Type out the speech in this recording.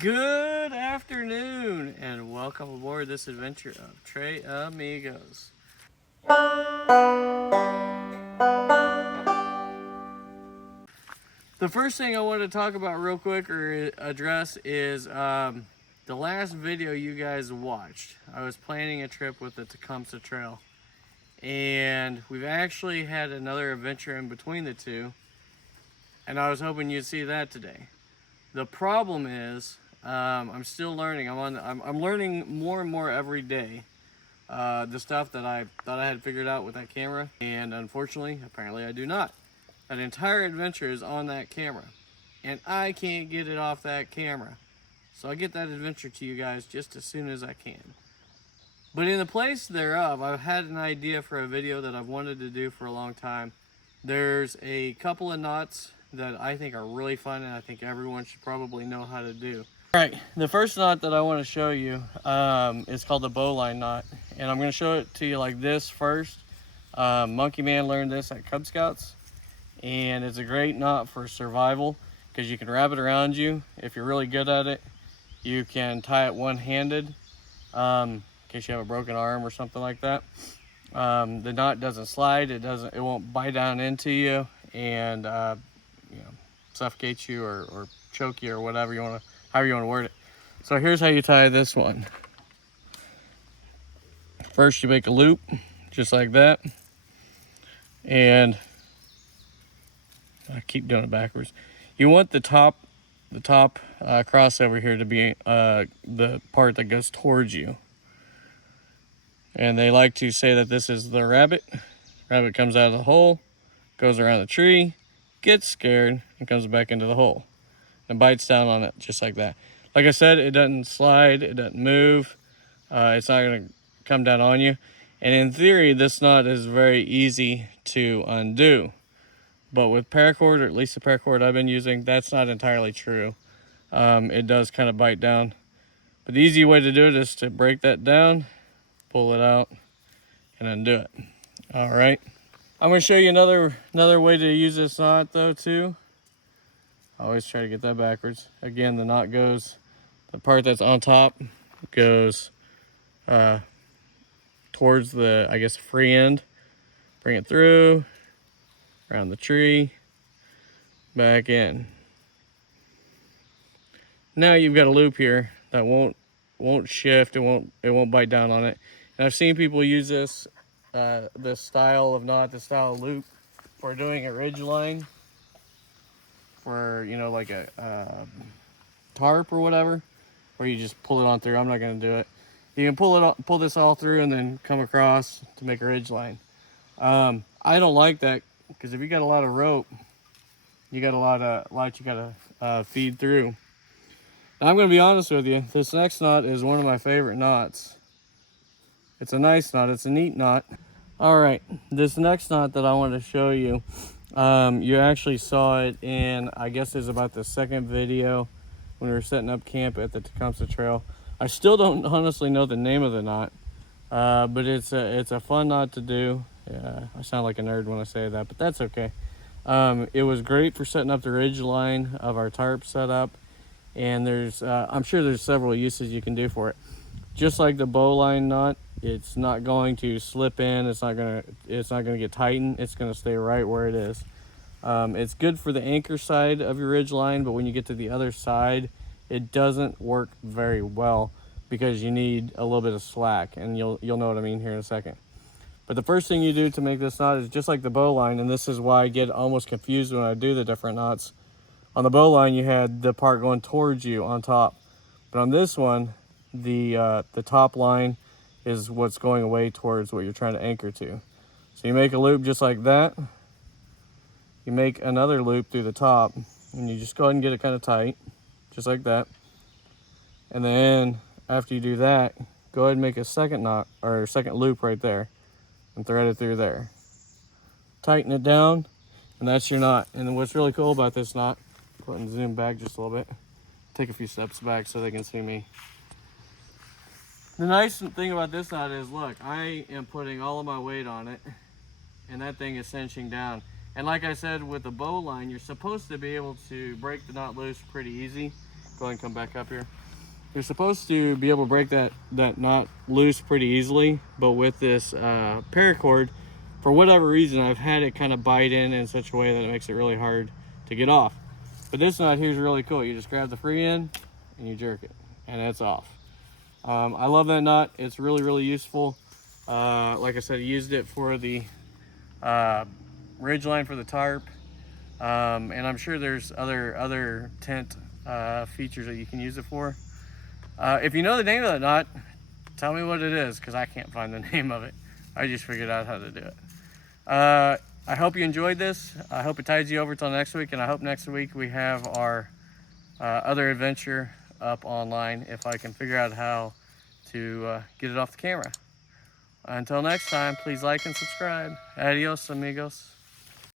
Good afternoon and welcome aboard this adventure of Tres Amigos. The first thing I want to talk about real quick or address is the last video you guys watched. I was planning a trip with the Tecumseh Trail, and we've actually had another adventure in between the two, and I was hoping you'd see that today. The problem is I'm still learning. I'm learning more and more every day. The stuff that I thought I had figured out with that camera, and unfortunately, apparently I do not. That entire adventure is on that camera, and I can't get it off that camera. So I get that adventure to you guys just as soon as I can. But in the place thereof, I've had an idea for a video that I've wanted to do for a long time. There's a couple of knots that I think are really fun, and I think everyone should probably know how to do. All right, the first knot that I want to show you is called the bowline knot, and I'm going to show it to you like this first. Monkey Man learned this at Cub Scouts, and it's a great knot for survival because you can wrap it around you. If you're really good at it, you can tie it one-handed in case you have a broken arm or something like that. The knot doesn't slide, it won't bite down into you and suffocate you or choke you or whatever you want to, however you want to word it. So here's how you tie this one. First you make a loop just like that, and I keep doing it backwards. You want the top crossover here to be the part that goes towards you. And they like to say that this is the rabbit. Rabbit comes out of the hole, goes around the tree, gets scared, and comes back into the hole and bites down on it just like that. Like I said, it doesn't slide, it doesn't move, it's not going to come down on you. And in theory, this knot is very easy to undo. But with paracord, or at least the paracord I've been using, that's not entirely true. It does kind of bite down. But the easy way to do it is to break that down, pull it out, and undo it. All right. I'm going to show you another way to use this knot though too. I always try to get that backwards. Again, the knot goes, the part that's on top goes towards the, I guess, free end. Bring it through, around the tree, back in. Now you've got a loop here that won't shift, it won't bite down on it. And I've seen people use this style of knot, this style of loop for doing a ridge line for, like a tarp or whatever, where you just pull it on through. I'm not going to do it. You can pull this all through and then come across to make a ridge line. I don't like that because if you got a lot of rope, you got a lot you got to feed through. Now, I'm going to be honest with you. This next knot is one of my favorite knots. It's a nice knot. It's a neat knot. All right, this next knot that I want to show you, you actually saw it in, I guess it's about the second video when we were setting up camp at the Tecumseh Trail. I still don't honestly know the name of the knot, but it's a fun knot to do. I sound like a nerd when I say that, but that's okay. It was great for setting up the ridge line of our tarp setup, and I'm sure there's several uses you can do for it. Just like the bowline knot, it's not going to slip in. It's not gonna get tightened. It's gonna stay right where it is. It's good for the anchor side of your ridge line, but when you get to the other side, it doesn't work very well because you need a little bit of slack, and you'll know what I mean here in a second. But the first thing you do to make this knot is just like the bowline, and this is why I get almost confused when I do the different knots. On the bowline, you had the part going towards you on top, but on this one, the top line is what's going away towards what you're trying to anchor to. So you make a loop just like that. You make another loop through the top, and you just go ahead and get it kind of tight, just like that. And then after you do that, go ahead and make a second knot or second loop right there and thread it through there. Tighten it down, and that's your knot. And then what's really cool about this knot, go ahead and zoom back just a little bit. Take a few steps back so they can see me. The nice thing about this knot is, look, I am putting all of my weight on it, and that thing is cinching down. And like I said with the bowline, you're supposed to be able to break the knot loose pretty easy. Go ahead and come back up here. You're supposed to be able to break that knot loose pretty easily, but with this paracord, for whatever reason, I've had it kind of bite in such a way that it makes it really hard to get off. But this knot here is really cool. You just grab the free end and you jerk it, and it's off. I love that knot. It's really, really useful. Like I said, I used it for the ridge line for the tarp, and I'm sure there's other tent features that you can use it for. If you know the name of that knot, tell me what it is, because I can't find the name of it. I just figured out how to do it. I hope you enjoyed this. I hope it tides you over till next week, and I hope next week we have our other adventure up online, if I can figure out how to get it off the camera. Until next time, please like and subscribe. Adios, amigos.